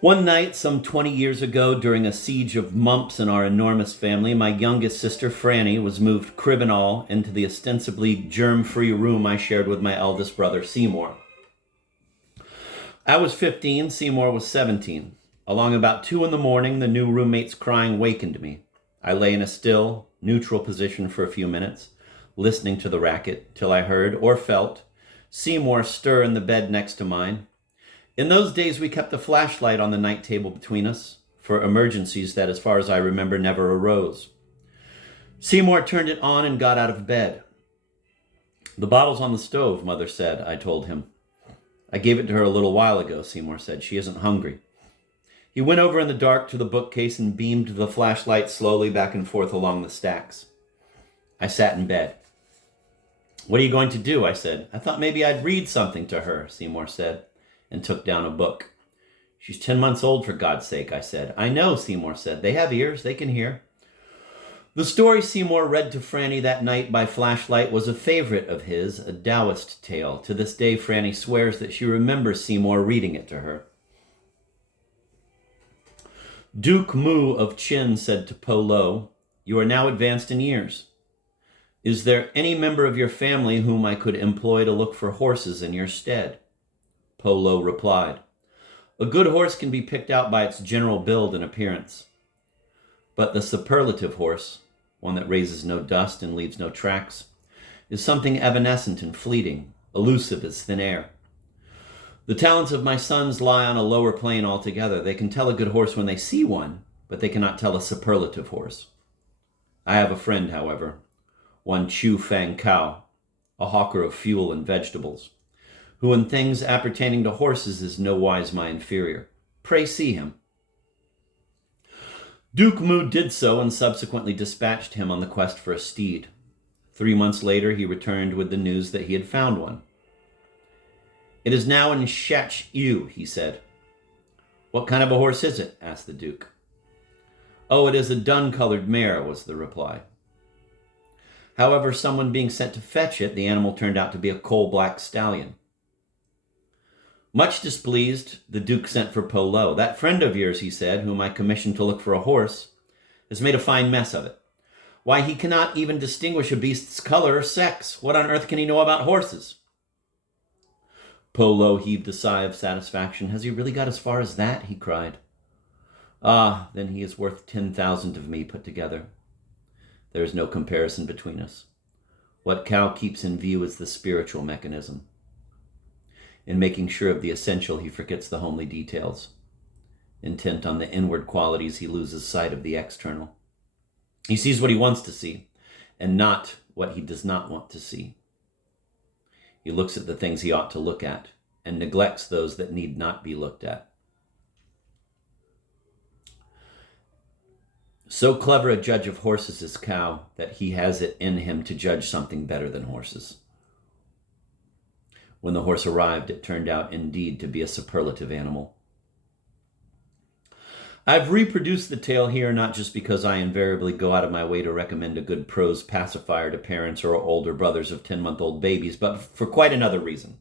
One night, some 20 years ago, during a siege of mumps in our enormous family, my youngest sister, Franny, was moved crib and all into the ostensibly germ-free room I shared with my eldest brother, Seymour. I was 15, Seymour was 17. Along about 2 in the morning, the new roommate's crying wakened me. I lay in a still, neutral position for a few minutes, listening to the racket, till I heard, or felt, Seymour stir in the bed next to mine. In those days, we kept a flashlight on the night table between us, for emergencies that, as far as I remember, never arose. Seymour turned it on and got out of bed. "The bottle's on the stove," Mother said, I told him. "I gave it to her a little while ago," Seymour said. "She isn't hungry." He went over in the dark to the bookcase and beamed the flashlight slowly back and forth along the stacks. I sat in bed. "What are you going to do?" I said. "I thought maybe I'd read something to her," Seymour said, and took down a book. "She's 10 months old, for God's sake," I said. "I know," Seymour said. "They have ears. They can hear." The story Seymour read to Franny that night by flashlight was a favorite of his, a Taoist tale. To this day, Franny swears that she remembers Seymour reading it to her. Duke Mu of Qin said to Po Lo, "You are now advanced in years. Is there any member of your family whom I could employ to look for horses in your stead?" Po Lo replied, "A good horse can be picked out by its general build and appearance. But the superlative horse, one that raises no dust and leaves no tracks, is something evanescent and fleeting, elusive as thin air. The talents of my sons lie on a lower plane altogether. They can tell a good horse when they see one, but they cannot tell a superlative horse. I have a friend, however, one Chu Fang Kao, a hawker of fuel and vegetables, who in things appertaining to horses is nowise my inferior. Pray see him." Duke Mu did so and subsequently dispatched him on the quest for a steed. 3 months later, he returned with the news that he had found one. "It is now in Shach-Yu," he said. "What kind of a horse is it?" asked the Duke. "Oh, it is a dun-colored mare," was the reply. However, someone being sent to fetch it, the animal turned out to be a coal-black stallion. Much displeased, the Duke sent for Po Lo. "That friend of yours," he said, "whom I commissioned to look for a horse, has made a fine mess of it. Why, he cannot even distinguish a beast's color or sex. What on earth can he know about horses?" Po Lo heaved a sigh of satisfaction. "Has he really got as far as that?" he cried. "Ah, then he is worth 10,000 of me put together. There is no comparison between us. What Kao keeps in view is the spiritual mechanism. In making sure of the essential, he forgets the homely details. Intent on the inward qualities, he loses sight of the external. He sees what he wants to see, and not what he does not want to see. He looks at the things he ought to look at, and neglects those that need not be looked at. So clever a judge of horses is Kao that he has it in him to judge something better than horses. When the horse arrived, it turned out indeed to be a superlative animal. I've reproduced the tale here not just because I invariably go out of my way to recommend a good prose pacifier to parents or older brothers of 10-month-old babies, but for quite another reason.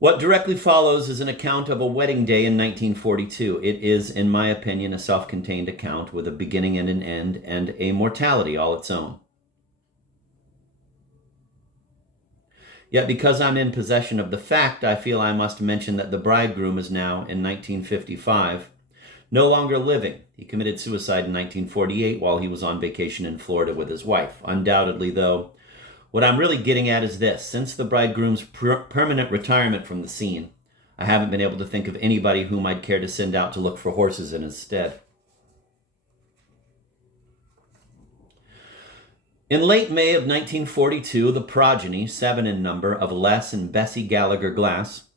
What directly follows is an account of a wedding day in 1942. It is, in my opinion, a self-contained account with a beginning and an end and a mortality all its own. Yet because I'm in possession of the fact, I feel I must mention that the bridegroom is now, in 1955, no longer living. He committed suicide in 1948 while he was on vacation in Florida with his wife. Undoubtedly, though, what I'm really getting at is this. Since the bridegroom's permanent retirement from the scene, I haven't been able to think of anybody whom I'd care to send out to look for horses in his stead. In late May of 1942, the progeny, 7 in number, of Les and Bessie Gallagher Glass,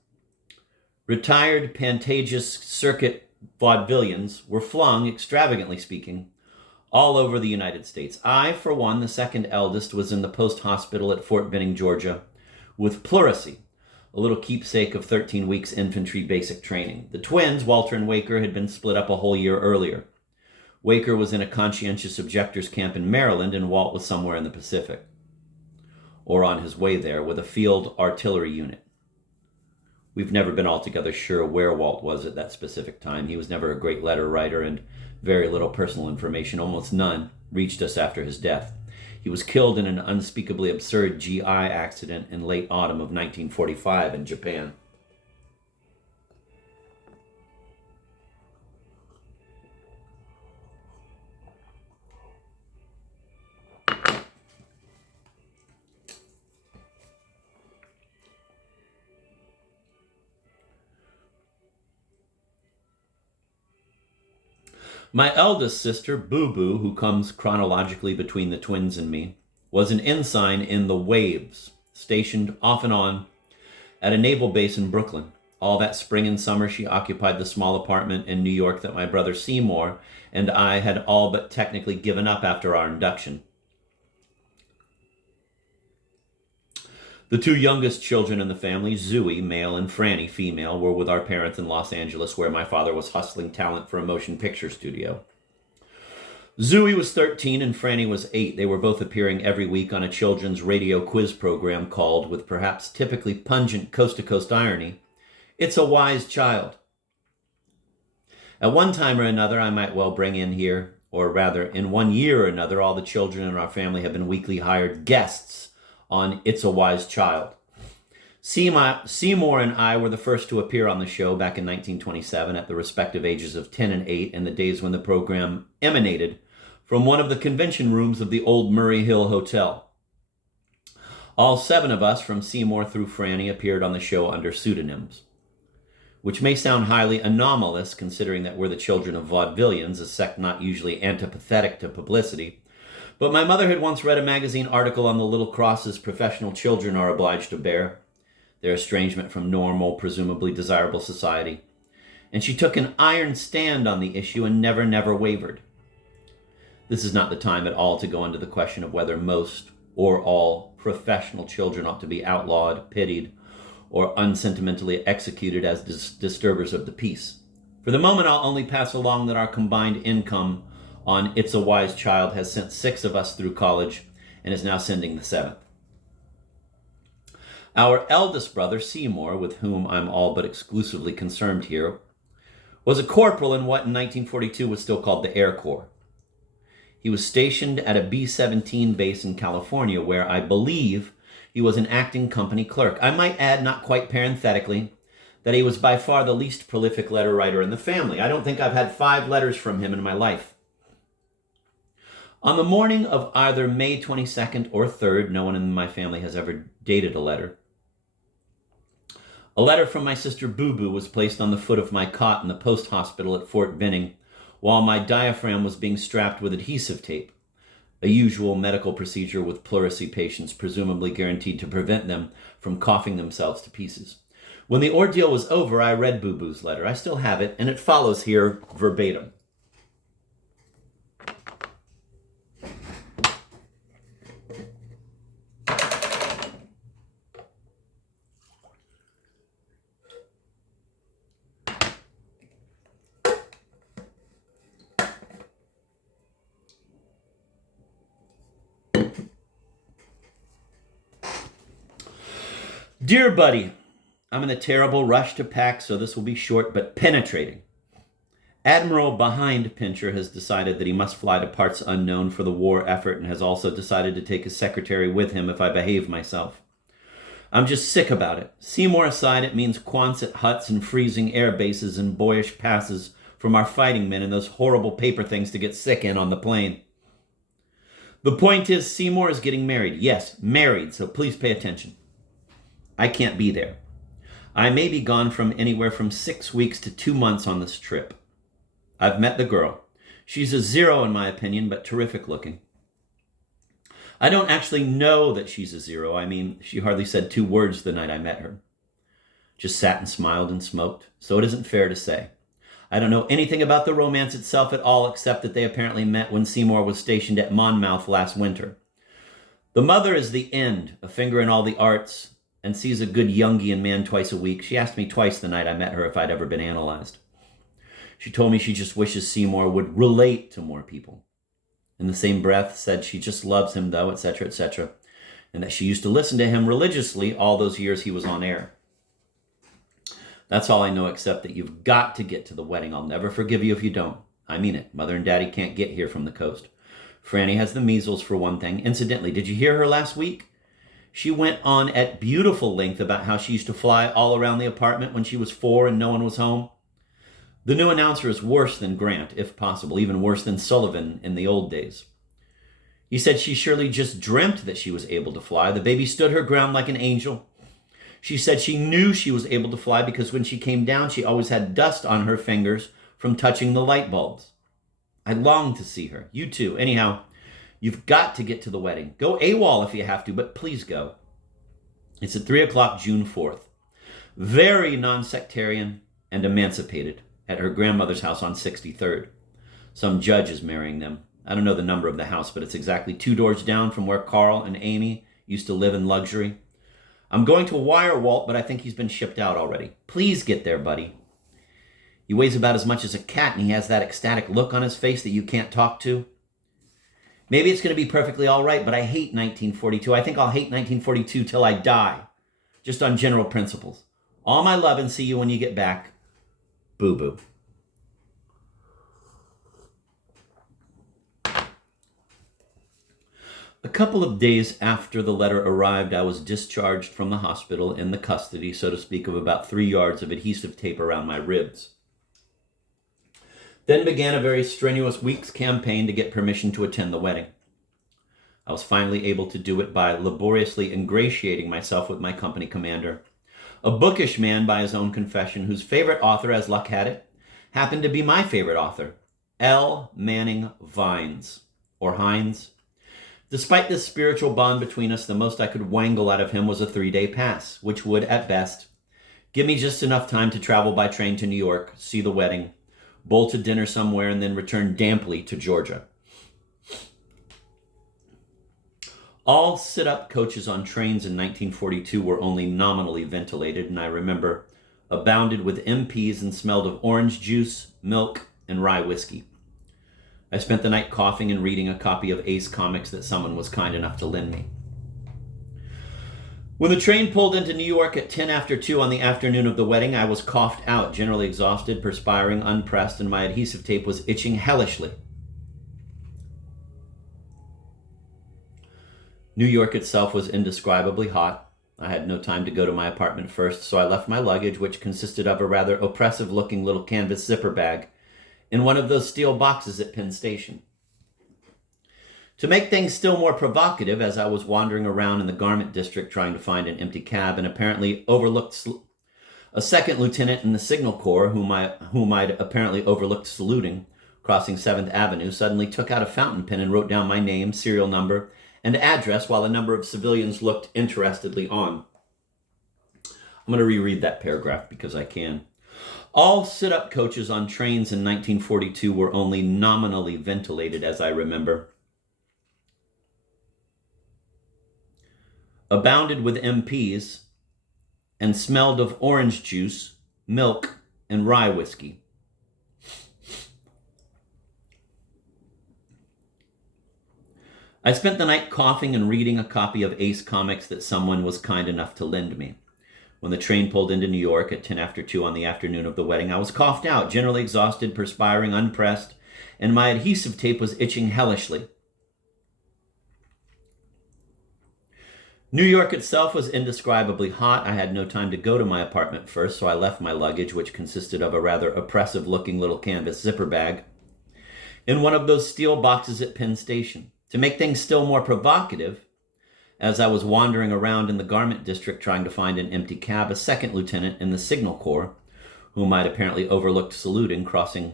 retired Pantages circuit vaudevillians, were flung, extravagantly speaking, all over the United States. I, for one, the second eldest, was in the post hospital at Fort Benning, Georgia, with Pleurisy, a little keepsake of 13 weeks infantry basic training. The twins, Walter and Waker, had been split up a whole year earlier. Waker was in a conscientious objectors camp in Maryland, and Walt was somewhere in the Pacific, or on his way there with a field artillery unit. We've never been altogether sure where Walt was at that specific time. He was never a great letter writer, and very little personal information, almost none, reached us after his death. He was killed in an unspeakably absurd GI accident in late autumn of 1945 in Japan. My eldest sister, Boo Boo, who comes chronologically between the twins and me, was an ensign in the Waves, stationed off and on at a naval base in Brooklyn. All that spring and summer, she occupied the small apartment in New York that my brother Seymour and I had all but technically given up after our induction. The two youngest children in the family, Zooey, male, and Franny, female, were with our parents in Los Angeles, where my father was hustling talent for a motion picture studio. Zooey was 13 and Franny was 8. They were both appearing every week on a children's radio quiz program called, with perhaps typically pungent coast-to-coast irony, It's a Wise Child. At one time or another, I might well bring in here, or rather, in one year or another, all the children in our family have been weekly hired guests on It's a Wise Child. Seymour and I were the first to appear on the show back in 1927 at the respective ages of 10 and 8 in the days when the program emanated from one of the convention rooms of the old Murray Hill Hotel. All 7 of us, from Seymour through Franny, appeared on the show under pseudonyms, which may sound highly anomalous considering that we're the children of vaudevillians, a sect not usually antipathetic to publicity. But my mother had once read a magazine article on the little crosses professional children are obliged to bear, their estrangement from normal, presumably desirable society. And she took an iron stand on the issue and never wavered. This is not the time at all to go into the question of whether most or all professional children ought to be outlawed, pitied, or unsentimentally executed as disturbers of the peace. For the moment, I'll only pass along that our combined income on It's a Wise Child has sent 6 of us through college and is now sending the 7th. Our eldest brother, Seymour, with whom I'm all but exclusively concerned here, was a corporal in what in 1942 was still called the Air Corps. He was stationed at a B-17 base in California, where I believe he was an acting company clerk. I might add, not quite parenthetically, that he was by far the least prolific letter writer in the family. I don't think I've had 5 letters from him in my life. On the morning of either May 22nd or 3rd, no one in my family has ever dated a letter. A letter from my sister Boo Boo was placed on the foot of my cot in the post hospital at Fort Benning while my diaphragm was being strapped with adhesive tape, a usual medical procedure with pleurisy patients presumably guaranteed to prevent them from coughing themselves to pieces. When the ordeal was over, I read Boo Boo's letter. I still have it, and it follows here verbatim. Dear buddy, I'm in a terrible rush to pack, so this will be short but penetrating. Admiral Behind Pincher has decided that he must fly to parts unknown for the war effort and has also decided to take his secretary with him if I behave myself. I'm just sick about it. Seymour aside, it means Quonset huts and freezing air bases and boyish passes from our fighting men and those horrible paper things to get sick in on the plane. The point is, Seymour is getting married. Yes, married, so please pay attention. I can't be there. I may be gone from anywhere from 6 weeks to 2 months on this trip. I've met the girl. She's a 0 in my opinion, but terrific looking. I don't actually know that she's a 0. I mean, she hardly said 2 words the night I met her. Just sat and smiled and smoked, so it isn't fair to say. I don't know anything about the romance itself at all, except that they apparently met when Seymour was stationed at Monmouth last winter. The mother is the end, a finger in all the arts, and sees a good Jungian man twice a week. She asked me twice the night I met her if I'd ever been analyzed. She told me she just wishes Seymour would relate to more people. In the same breath, said she just loves him, though, etc., and that she used to listen to him religiously all those years he was on air. That's all I know, except that you've got to get to the wedding. I'll never forgive you if you don't. I mean it. Mother and Daddy can't get here from the coast. Franny has the measles, for one thing. Incidentally, did you hear her last week? She went on at beautiful length about how she used to fly all around the apartment when she was 4 and no one was home. The new announcer is worse than Grant, if possible, even worse than Sullivan in the old days. He said she surely just dreamt that she was able to fly. The baby stood her ground like an angel. She said she knew she was able to fly because when she came down, she always had dust on her fingers from touching the light bulbs. I long to see her. You too. Anyhow, you've got to get to the wedding. Go AWOL if you have to, but please go. It's at 3 o'clock, June 4th. Very non-sectarian and emancipated at her grandmother's house on 63rd. Some judge is marrying them. I don't know the number of the house, but it's exactly 2 doors down from where Carl and Amy used to live in luxury. I'm going to wire Walt, but I think he's been shipped out already. Please get there, buddy. He weighs about as much as a cat, and he has that ecstatic look on his face that you can't talk to. Maybe it's going to be perfectly all right, but I hate 1942. I think I'll hate 1942 till I die, just on general principles. All my love, and see you when you get back. Boo-boo. A couple of days after the letter arrived, I was discharged from the hospital in the custody, so to speak, of about 3 yards of adhesive tape around my ribs. Then began a very strenuous week's campaign to get permission to attend the wedding. I was finally able to do it by laboriously ingratiating myself with my company commander, a bookish man by his own confession, whose favorite author, as luck had it, happened to be my favorite author, L. Manning Vines, or Hines. Despite this spiritual bond between us, the most I could wangle out of him was a 3-day pass, which would, at best, give me just enough time to travel by train to New York, see the wedding, bolt to dinner somewhere, and then return damply to Georgia. All sit-up coaches on trains in 1942 were only nominally ventilated, and I remember abounded with MPs and smelled of orange juice, milk, and rye whiskey. I spent the night coughing and reading a copy of Ace Comics that someone was kind enough to lend me. When the train pulled into New York at 10 after 2 on the afternoon of the wedding, I was coughed out, generally exhausted, perspiring, unpressed, and my adhesive tape was itching hellishly. New York itself was indescribably hot. I had no time to go to my apartment first, so I left my luggage, which consisted of a rather oppressive-looking little canvas zipper bag, in one of those steel boxes at Penn Station. To make things still more provocative, as I was wandering around in the garment district trying to find an empty cab and apparently overlooked a second lieutenant in the Signal Corps, whom I'd apparently overlooked saluting, crossing 7th Avenue, suddenly took out a fountain pen and wrote down my name, serial number, and address while a number of civilians looked interestedly on. I'm going to reread that paragraph because I can. All sit-up coaches on trains in 1942 were only nominally ventilated, as I remember. Abounded with MPs, and smelled of orange juice, milk, and rye whiskey. I spent the night coughing and reading a copy of Ace Comics that someone was kind enough to lend me. When the train pulled into New York at 10 after 2 on the afternoon of the wedding, I was coughed out, generally exhausted, perspiring, unpressed, and my adhesive tape was itching hellishly. New York itself was indescribably hot. I had no time to go to my apartment first, so I left my luggage, which consisted of a rather oppressive-looking little canvas zipper bag, in one of those steel boxes at Penn Station. To make things still more provocative, as I was wandering around in the garment district trying to find an empty cab, a second lieutenant in the Signal Corps, whom I'd apparently overlooked saluting, crossing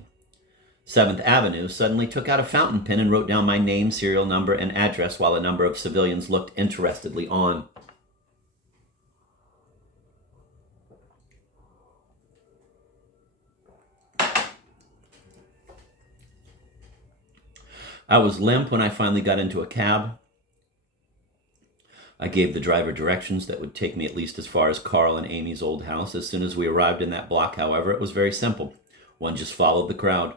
7th Avenue, suddenly took out a fountain pen and wrote down my name, serial number, and address while a number of civilians looked interestedly on. I was limp when I finally got into a cab. I gave the driver directions that would take me at least as far as Carl and Amy's old house. As soon as we arrived in that block, however, it was very simple. One just followed the crowd.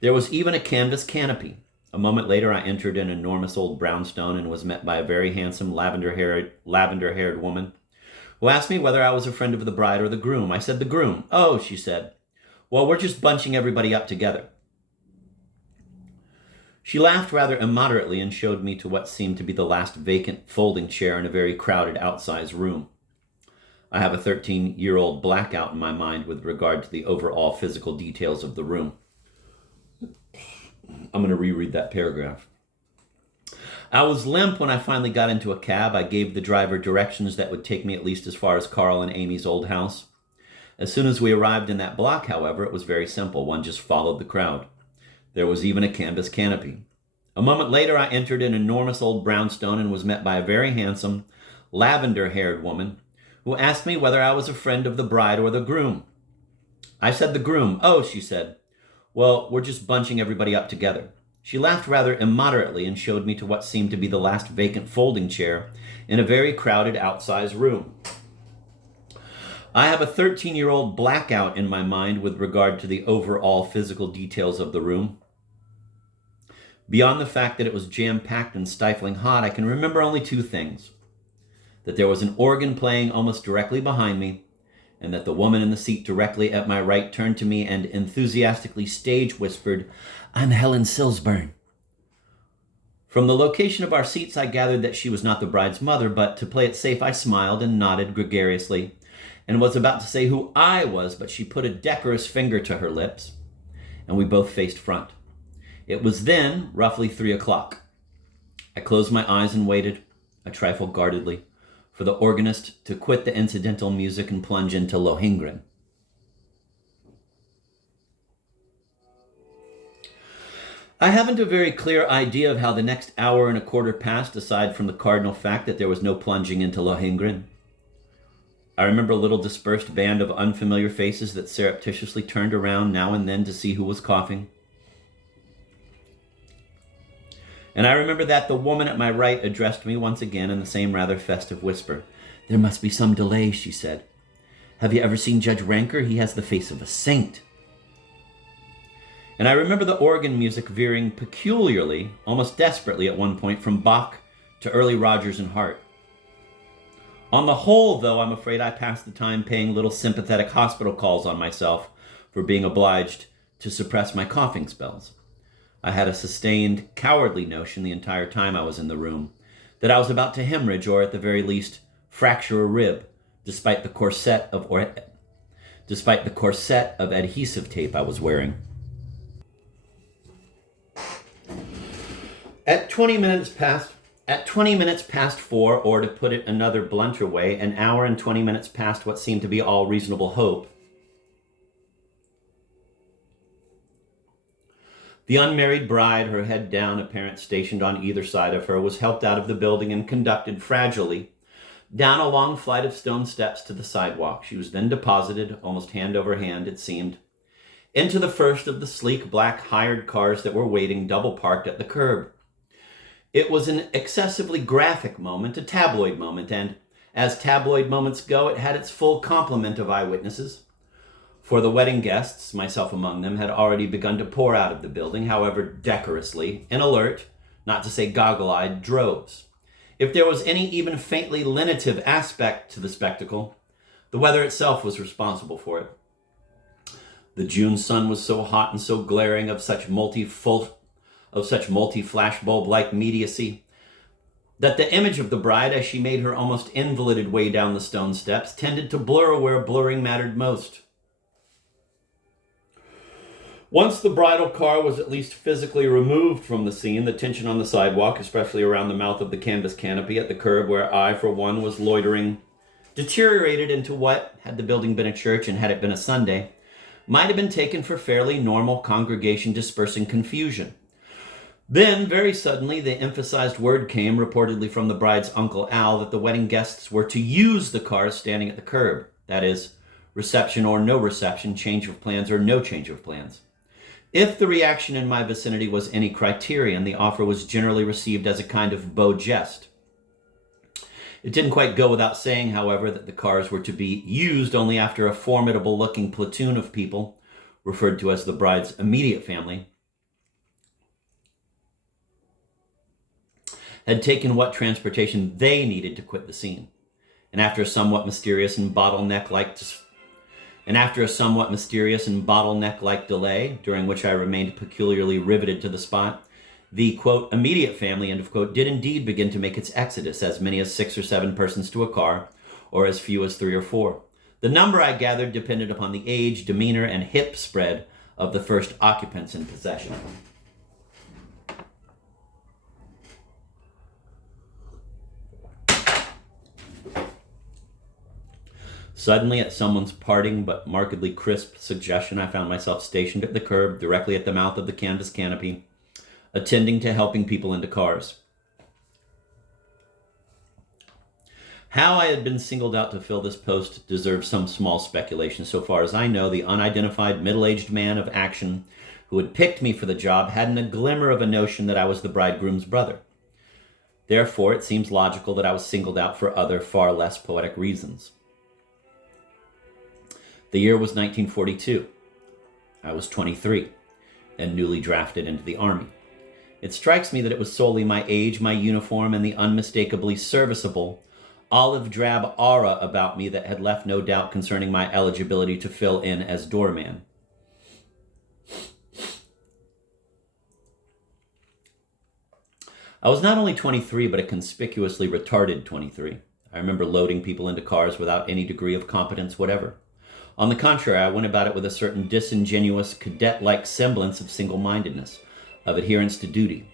There was even a canvas canopy. A moment later, I entered an enormous old brownstone and was met by a very handsome lavender-haired woman. who asked me whether I was a friend of the bride or the groom. I said the groom. Oh, she said. Well, we're just bunching everybody up together. She laughed rather immoderately and showed me to what seemed to be the last vacant folding chair in a very crowded outsized room. I have a 13-year-old blackout in my mind with regard to the overall physical details of the room. I'm going to reread that paragraph. I was limp when I finally got into a cab. I gave the driver directions that would take me at least as far as Carl and Amy's old house. As soon as we arrived in that block, however, it was very simple. One just followed the crowd. There was even a canvas canopy. A moment later, I entered an enormous old brownstone and was met by a very handsome, lavender-haired woman who asked me whether I was a friend of the bride or the groom. I said the groom. Oh, she said. Well, we're just bunching everybody up together. She laughed rather immoderately and showed me to what seemed to be the last vacant folding chair in a very crowded outsized room. I have a 13-year-old blackout in my mind with regard to the overall physical details of the room. Beyond the fact that it was jam-packed and stifling hot, I can remember only two things. That there was an organ playing almost directly behind me, and that the woman in the seat directly at my right turned to me and enthusiastically stage whispered, "I'm Helen Silsburn." From the location of our seats, I gathered that she was not the bride's mother, but to play it safe, I smiled and nodded gregariously and was about to say who I was, but she put a decorous finger to her lips, and we both faced front. It was then roughly 3 o'clock. I closed my eyes and waited, a trifle guardedly, for the organist to quit the incidental music and plunge into Lohengrin. I haven't a very clear idea of how the next hour and a quarter passed, aside from the cardinal fact that there was no plunging into Lohengrin. I remember a little dispersed band of unfamiliar faces that surreptitiously turned around now and then to see who was coughing. And I remember that the woman at my right addressed me once again in the same rather festive whisper. "There must be some delay," she said. "Have you ever seen Judge Ranker? He has the face of a saint." And I remember the organ music veering peculiarly, almost desperately at one point, from Bach to early Rodgers and Hart. On the whole, though, I'm afraid I passed the time paying little sympathetic hospital calls on myself for being obliged to suppress my coughing spells. I had a sustained, cowardly notion the entire time I was in the room that I was about to hemorrhage or, at the very least, fracture a rib, despite the corset of adhesive tape I was wearing. At 20 minutes past 4, or to put it another blunter way, an hour and 20 minutes past what seemed to be all reasonable hope, the unmarried bride, her head down, a parent stationed on either side of her, was helped out of the building and conducted fragilely down a long flight of stone steps to the sidewalk. She was then deposited, almost hand over hand it seemed, into the first of the sleek black hired cars that were waiting double parked at the curb. It was an excessively graphic moment, a tabloid moment, and as tabloid moments go, it had its full complement of eyewitnesses. For the wedding guests, myself among them, had already begun to pour out of the building, however decorously, in alert, not to say goggle-eyed, droves. If there was any even faintly lenitive aspect to the spectacle, the weather itself was responsible for it. The June sun was so hot and so glaring, of such multi-flashbulb-like immediacy, that the image of the bride, as she made her almost invalided way down the stone steps, tended to blur where blurring mattered most. Once the bridal car was at least physically removed from the scene, the tension on the sidewalk, especially around the mouth of the canvas canopy at the curb where I, for one, was loitering, deteriorated into what, had the building been a church and had it been a Sunday, might have been taken for fairly normal congregation dispersing confusion. Then, very suddenly, the emphasized word came, reportedly from the bride's Uncle Al, that the wedding guests were to use the cars standing at the curb. That is, reception or no reception, change of plans or no change of plans. If the reaction in my vicinity was any criterion, the offer was generally received as a kind of beau jest. It didn't quite go without saying, however, that the cars were to be used only after a formidable-looking platoon of people, referred to as the bride's immediate family, had taken what transportation they needed to quit the scene. and after a somewhat mysterious and bottleneck-like delay, during which I remained peculiarly riveted to the spot, the, quote, immediate family, end of quote, did indeed begin to make its exodus, as many as 6 or 7 persons to a car, or as few as 3 or 4. The number, I gathered, depended upon the age, demeanor, and hip spread of the first occupants in possession. Suddenly, at someone's parting but markedly crisp suggestion, I found myself stationed at the curb, directly at the mouth of the canvas canopy, attending to helping people into cars. How I had been singled out to fill this post deserves some small speculation. So far as I know, the unidentified middle-aged man of action who had picked me for the job hadn't a glimmer of a notion that I was the bridegroom's brother. Therefore, it seems logical that I was singled out for other, far less poetic reasons. The year was 1942. I was 23 and newly drafted into the Army. It strikes me that it was solely my age, my uniform, and the unmistakably serviceable, olive drab aura about me that had left no doubt concerning my eligibility to fill in as doorman. I was not only 23, but a conspicuously retarded 23. I remember loading people into cars without any degree of competence whatever. On the contrary, I went about it with a certain disingenuous, cadet-like semblance of single-mindedness, of adherence to duty.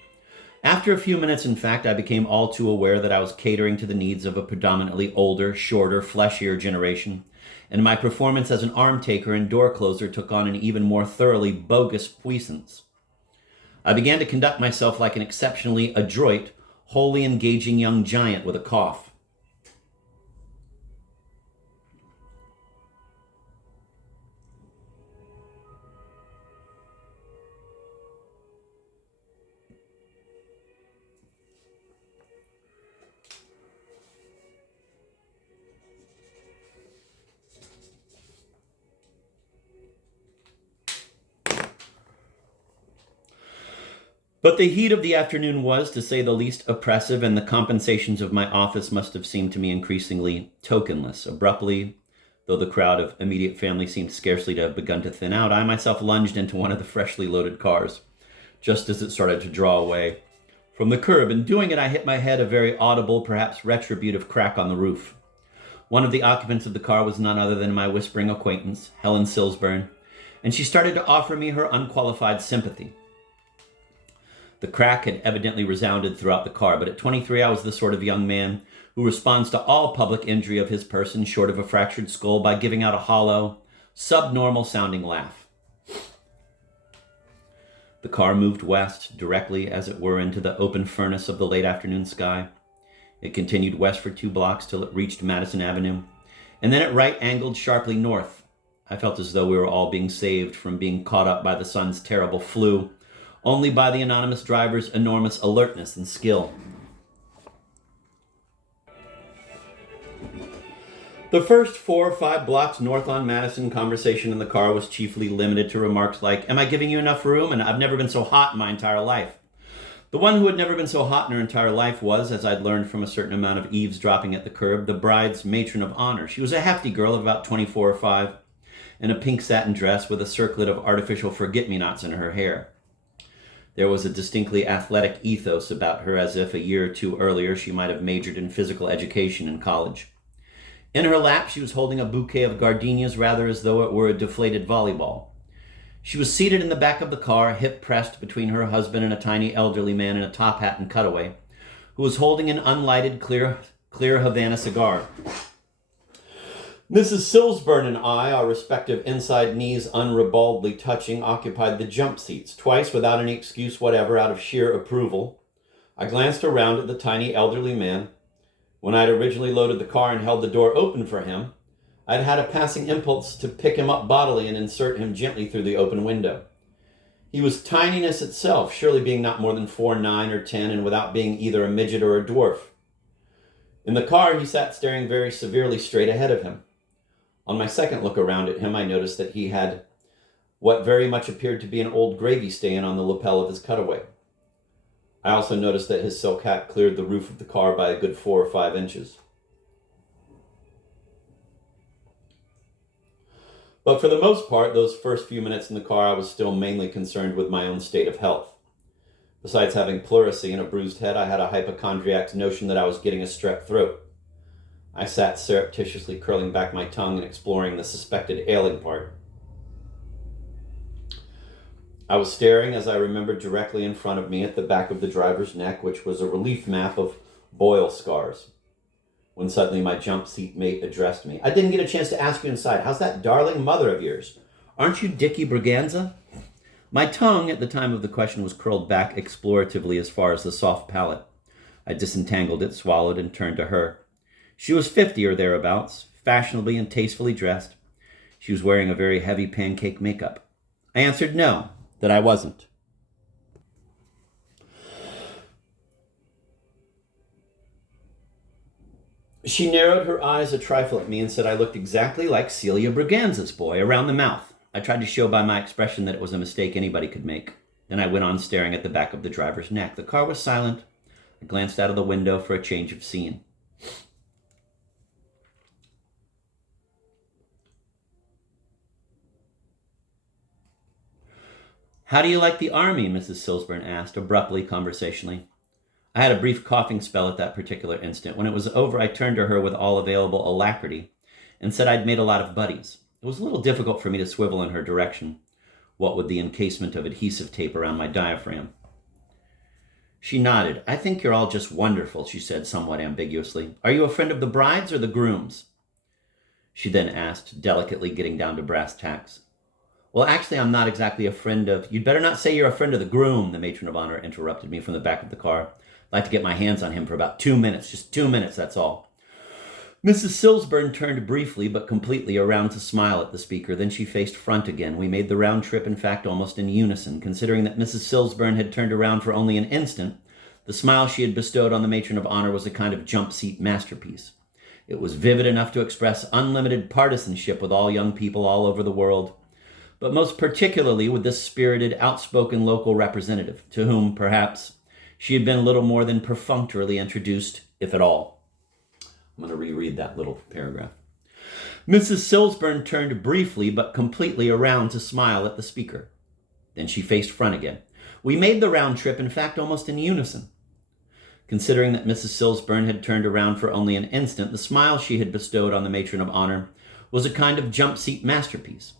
After a few minutes, in fact, I became all too aware that I was catering to the needs of a predominantly older, shorter, fleshier generation, and my performance as an arm-taker and door-closer took on an even more thoroughly bogus puissance. I began to conduct myself like an exceptionally adroit, wholly engaging young giant with a cough. But the heat of the afternoon was, to say the least, oppressive, and the compensations of my office must have seemed to me increasingly tokenless. Abruptly, though the crowd of immediate family seemed scarcely to have begun to thin out, I myself lunged into one of the freshly loaded cars, just as it started to draw away from the curb. In doing it, I hit my head a very audible, perhaps retributive crack on the roof. One of the occupants of the car was none other than my whispering acquaintance, Helen Silsburn, and she started to offer me her unqualified sympathy. The crack had evidently resounded throughout the car, but at 23 I was the sort of young man who responds to all public injury of his person short of a fractured skull by giving out a hollow, subnormal-sounding laugh. The car moved west, directly, as it were, into the open furnace of the late afternoon sky. It continued west for 2 blocks till it reached Madison Avenue, and then it right-angled sharply north. I felt as though we were all being saved from being caught up by the sun's terrible flu, only by the anonymous driver's enormous alertness and skill. The first 4 or 5 blocks north on Madison, conversation in the car was chiefly limited to remarks like, "Am I giving you enough room? And I've never been so hot in my entire life." The one who had never been so hot in her entire life was, as I'd learned from a certain amount of eavesdropping at the curb, the bride's matron of honor. She was a hefty girl of about 24 or 5, in a pink satin dress with a circlet of artificial forget-me-nots in her hair. There was a distinctly athletic ethos about her, as if a year or 2 earlier she might have majored in physical education in college. In her lap she was holding a bouquet of gardenias, rather as though it were a deflated volleyball. She was seated in the back of the car, hip pressed between her husband and a tiny elderly man in a top hat and cutaway, who was holding an unlighted clear Havana cigar. Mrs. Silsburn and I, our respective inside knees unribaldly touching, occupied the jump seats, twice without any excuse whatever, out of sheer approval. I glanced around at the tiny elderly man. When I'd originally loaded the car and held the door open for him, I'd had a passing impulse to pick him up bodily and insert him gently through the open window. He was tininess itself, surely being not more than 4, 9, or 10, and without being either a midget or a dwarf. In the car, he sat staring very severely straight ahead of him. On my second look around at him, I noticed that he had what very much appeared to be an old gravy stain on the lapel of his cutaway. I also noticed that his silk hat cleared the roof of the car by a good 4 or 5 inches. But for the most part, those first few minutes in the car, I was still mainly concerned with my own state of health. Besides having pleurisy and a bruised head, I had a hypochondriac's notion that I was getting a strep throat. I sat surreptitiously curling back my tongue and exploring the suspected ailing part. I was staring, as I remembered, directly in front of me at the back of the driver's neck, which was a relief map of boil scars, when suddenly my jump seat mate addressed me. "I didn't get a chance to ask you inside. How's that darling mother of yours? Aren't you Dickie Braganza?" My tongue at the time of the question was curled back exploratively as far as the soft palate. I disentangled it, swallowed, and turned to her. She was 50 or thereabouts, fashionably and tastefully dressed. She was wearing a very heavy pancake makeup. I answered no, that I wasn't. She narrowed her eyes a trifle at me and said I looked exactly like Celia Braganza's boy, around the mouth. I tried to show by my expression that it was a mistake anybody could make. Then I went on staring at the back of the driver's neck. The car was silent. I glanced out of the window for a change of scene. "How do you like the army?" Mrs. Silsburn asked, abruptly, conversationally. I had a brief coughing spell at that particular instant. When it was over, I turned to her with all available alacrity and said I'd made a lot of buddies. It was a little difficult for me to swivel in her direction, what with the encasement of adhesive tape around my diaphragm. She nodded. "I think you're all just wonderful," she said somewhat ambiguously. "Are you a friend of the bride's or the groom's?" She then asked, delicately getting down to brass tacks. "Well, actually, I'm not exactly a friend of—" "You'd better not say you're a friend of the groom," the matron of honor interrupted me from the back of the car. "I'd like to get my hands on him for about 2 minutes. Just 2 minutes, that's all." Mrs. Silsburn turned briefly but completely around to smile at the speaker. Then she faced front again. We made the round trip, in fact, almost in unison. Considering that Mrs. Silsburn had turned around for only an instant, the smile she had bestowed on the matron of honor was a kind of jump seat masterpiece. It was vivid enough to express unlimited partisanship with all young people all over the world, but most particularly with this spirited, outspoken local representative, to whom, perhaps, she had been a little more than perfunctorily introduced, if at all. I'm going to reread that little paragraph. Mrs. Silsburn turned briefly but completely around to smile at the speaker. Then she faced front again. We made the round trip, in fact, almost in unison. Considering that Mrs. Silsburn had turned around for only an instant, the smile she had bestowed on the matron of honor was a kind of jump seat masterpiece.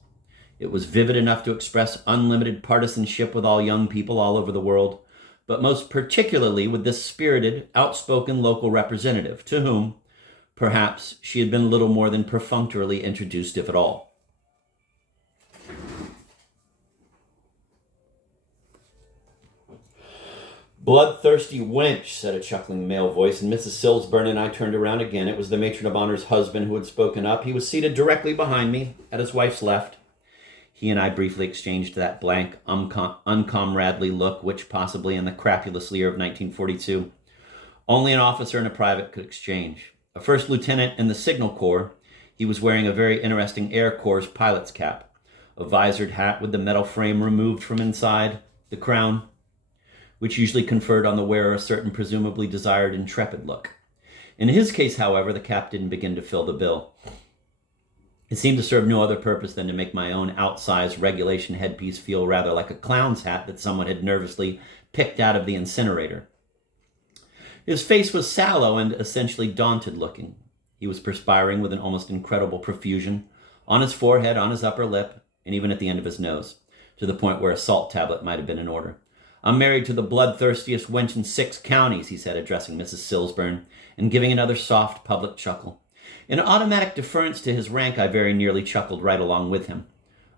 It was vivid enough to express unlimited partisanship with all young people all over the world, but most particularly with this spirited, outspoken local representative, to whom, perhaps, she had been a little more than perfunctorily introduced, if at all. "Bloodthirsty wench," said a chuckling male voice, and Mrs. Silsburn and I turned around again. It was the matron of honor's husband who had spoken up. He was seated directly behind me, at his wife's left. He and I briefly exchanged that blank, uncomradely look which, possibly in the crapulous year of 1942, only an officer and a private could exchange. A first lieutenant in the Signal Corps, he was wearing a very interesting Air Corps pilot's cap, a visored hat with the metal frame removed from inside, the crown, which usually conferred on the wearer a certain presumably desired intrepid look. In his case, however, the cap didn't begin to fill the bill. It seemed to serve no other purpose than to make my own outsized regulation headpiece feel rather like a clown's hat that someone had nervously picked out of the incinerator. His face was sallow and essentially daunted looking. He was perspiring with an almost incredible profusion, on his forehead, on his upper lip, and even at the end of his nose, to the point where a salt tablet might have been in order. "I'm married to the bloodthirstiest wench in 6 counties, he said, addressing Mrs. Silsburn, and giving another soft public chuckle. In automatic deference to his rank, I very nearly chuckled right along with him.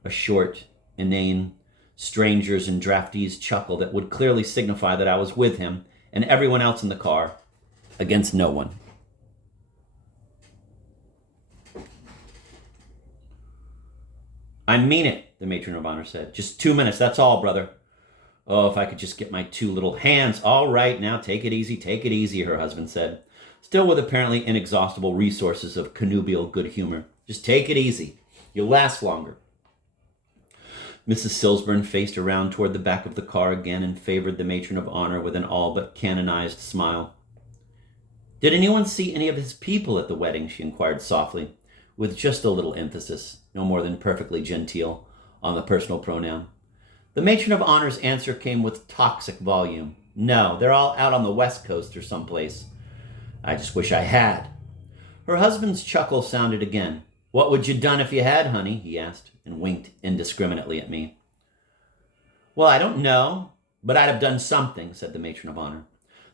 A short, inane, strangers and draftees chuckle that would clearly signify that I was with him and everyone else in the car, against no one. "I mean it," the matron of honor said. "Just 2 minutes, that's all, brother." "Oh, if I could just get my 2 little hands." "All right, now take it easy," her husband said, still with apparently inexhaustible resources of connubial good humor. "Just take it easy. You'll last longer." Mrs. Silsburn faced around toward the back of the car again and favored the matron of honor with an all but canonized smile. "Did anyone see any of his people at the wedding?" she inquired softly, with just a little emphasis, no more than perfectly genteel, on the personal pronoun. The matron of honor's answer came with toxic volume. No, they're all out on the West Coast or someplace. I just wish I had. Her husband's chuckle sounded again. What would you done if you had, honey? He asked, and winked indiscriminately at me. Well, I don't know, but I'd have done something, said the matron of honor.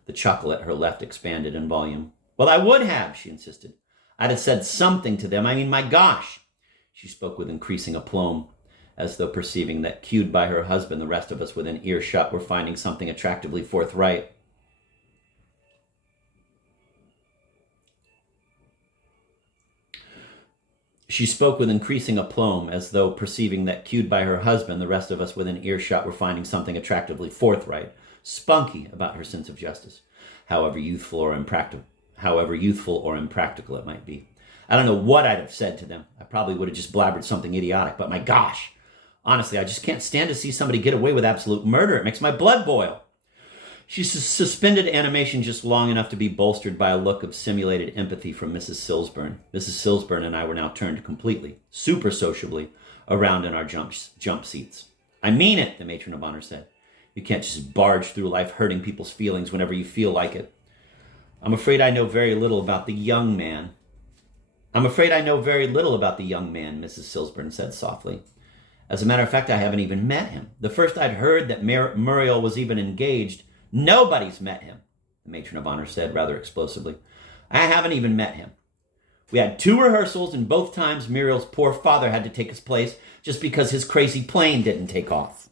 The chuckle at her left expanded in volume. Well, I would have, she insisted. I'd have said something to them. I mean, my gosh. She spoke with increasing aplomb, as though perceiving that, cued by her husband, the rest of us within earshot were finding something attractively forthright. She spoke with increasing aplomb, as though perceiving that, cued by her husband, the rest of us within earshot were finding something attractively forthright, spunky about her sense of justice, however youthful or impractical it might be. I don't know what I'd have said to them. I probably would have just blabbered something idiotic, but my gosh, honestly, I just can't stand to see somebody get away with absolute murder. It makes my blood boil. She suspended animation just long enough to be bolstered by a look of simulated empathy from Mrs. Silsburn. Mrs. Silsburn and I were now turned completely, super sociably, around in our jump seats. I mean it, the matron of honor said. You can't just barge through life hurting people's feelings whenever you feel like it. I'm afraid I know very little about the young man. Mrs. Silsburn said softly. As a matter of fact, I haven't even met him. The first I'd heard that Muriel was even engaged. Nobody's met him, the matron of honor said rather explosively. I haven't even met him. We had 2 rehearsals, and both times Muriel's poor father had to take his place just because his crazy plane didn't take off.